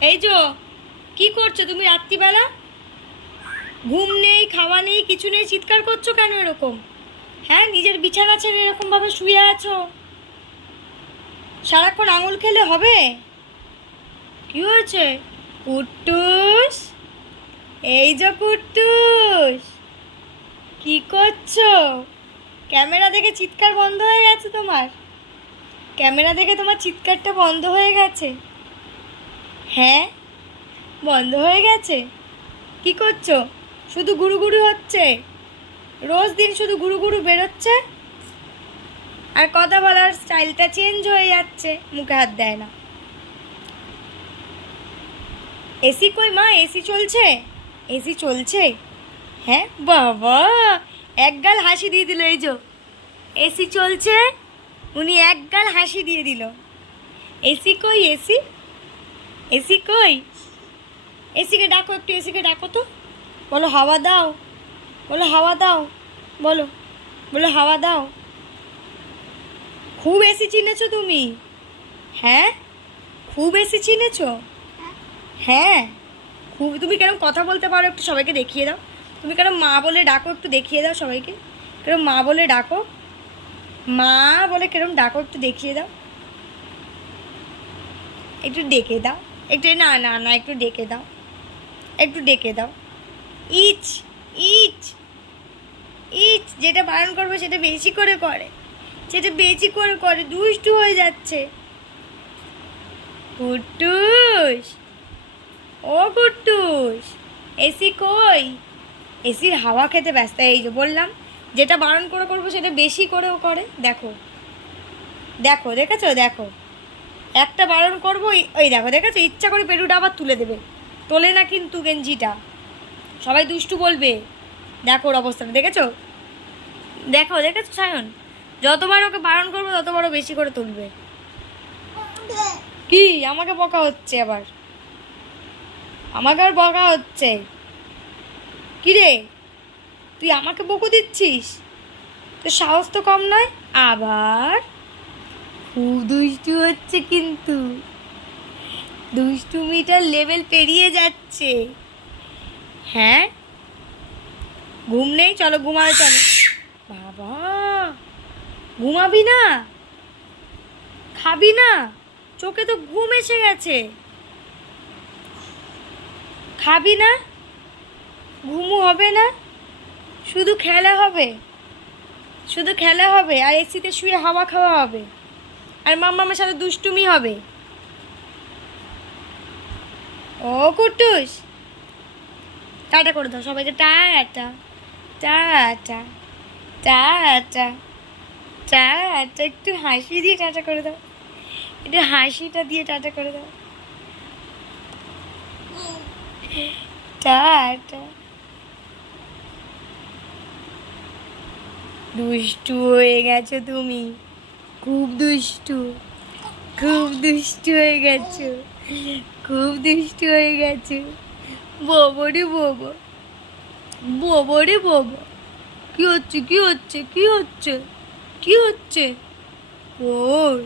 এই যো, কি করছ তুমি রাত্রিবেলা? ঘুম নেই, খাওয়া নেই, কিছু নেই, চিৎকার করছ কেন এরকম? হ্যাঁ নিজের বিছানা ছেড়ে এরকমভাবে শুয়ে আছো? সারাক্ষণ আঙুল খেলে হবে? কি হয়েছে? কুট্টুস? এই যে কুট্টুস! কি করছ? ক্যামেরা দেখে চিৎকার বন্ধ হয়ে গেছে তোমার? ক্যামেরা দেখে তোমার চিৎকারটা বন্ধ হয়ে গেছে? হ্যাঁ? বন্ধ হয়ে গেছে? কি করছ? শুধু গুরু গুরু হচ্ছে? রোজ দিন শুধু গুরু গুরু বেরোচ্ছে? আর কথা বলার স্টাইলটা চেঞ্জ হয়ে যাচ্ছে, মুখে হাত দেয় না। এসি কই মা? এসি চলছে? এসি চলছে? হ্যাঁ? বাবা! এক গাল হাসি দিয়ে দিল এই যো। এসি চলছে? উনি এক গাল হাসি দিয়ে দিল। এসি কই? এসি এসি কই? এসিকে ডাকো একটু, এসিকে ডাকো তো। বলো, হাওয়া দাও। বলো, হাওয়া দাও। বলো বলো, হাওয়া দাও। খুব এসি চিনেছো তুমি? হ্যাঁ? খুব এসি চিনেছো? হ্যাঁ? খুব, তুমি কেরম কথা বলতে পারো একটু সবাইকে দেখিয়ে দাও। তুমি কেন মা বলে ডাকো একটু দেখিয়ে দাও সবাইকে। কেরম মা বলে ডাকো? মা বলে কেরম ডাকো একটু দেখিয়ে দাও। একটু ডেকে দাও। একটু না না না, একটু ডেকে দাও। একটু ডেকে দাও। ইচ ইচ ইচ, যেটা বারণ করবে সেটা বেশি করে করে। সেটা বেশি করে করে, দুষ্টু হয়ে যাচ্ছে। কুট্টুস, ও কুট্টুস, এসি কই? এসির হাওয়া খেতে ব্যস্ত, এই যে বললাম, যেটা বারণ করে করব সেটা বেশি করেও করে। দেখো দেখো, দেখেছ? দেখো। একটা বারণ করব ওই দেখো, দেখেছ? ইচ্ছা করে পেটুটা আবার তুলে দেবে। তোলে না কিন্তু গেঞ্জিটা। সবাই দুষ্টু বলবে। দেখো ওর অবস্থাটা দেখেছ? দেখো, দেখেছ, সায়ন? যতবার ওকে বারণ করব ততবারও বেশি করে তুলবে। কি? আমাকে বকা হচ্ছে আবার। আমাকে আর বকা হচ্ছে। কি রে? তুই আমাকে বকু দিচ্ছিস? তোর সাহস তো কম নয়? আবার? খুব দুষ্টু হচ্ছে কিন্তু। দুষ্টুমিটার লেভেল পেরিয়ে যাচ্ছে। হ্যাঁ? ঘুম নেই? চলো ঘুমাবে চলো। বাবা! ঘুমাবি না? খাবি না? চোখে তো ঘুম এসে গেছে। খাবি না? ঘুমু হবে না? শুধু খেলা হবে। শুধু খেলা হবে, আর এসিতে শুয়ে হাওয়া খাওয়া হবে। আর মাম্মামের সাথে দুষ্টুমি হবে। ও কুট্টুস। টাটা করে দাও সবাইকে। টাটা। টাটা। টাটা। টাটা। একটু হাসি দিয়ে টাটা করে দাও। একটু হাসিটা দিয়ে টাটা করে দাও। টাটা। দুষ্টু হয়ে গেছো তুমি। খুব দুষ্টু খুব দুষ্টু হয়ে গেছো, খুব দুষ্টু হয়ে গেছো। বোবো রে বোবো বোবো বোবো। কি হচ্ছে কি হচ্ছে কি হচ্ছে কি হচ্ছে? ওর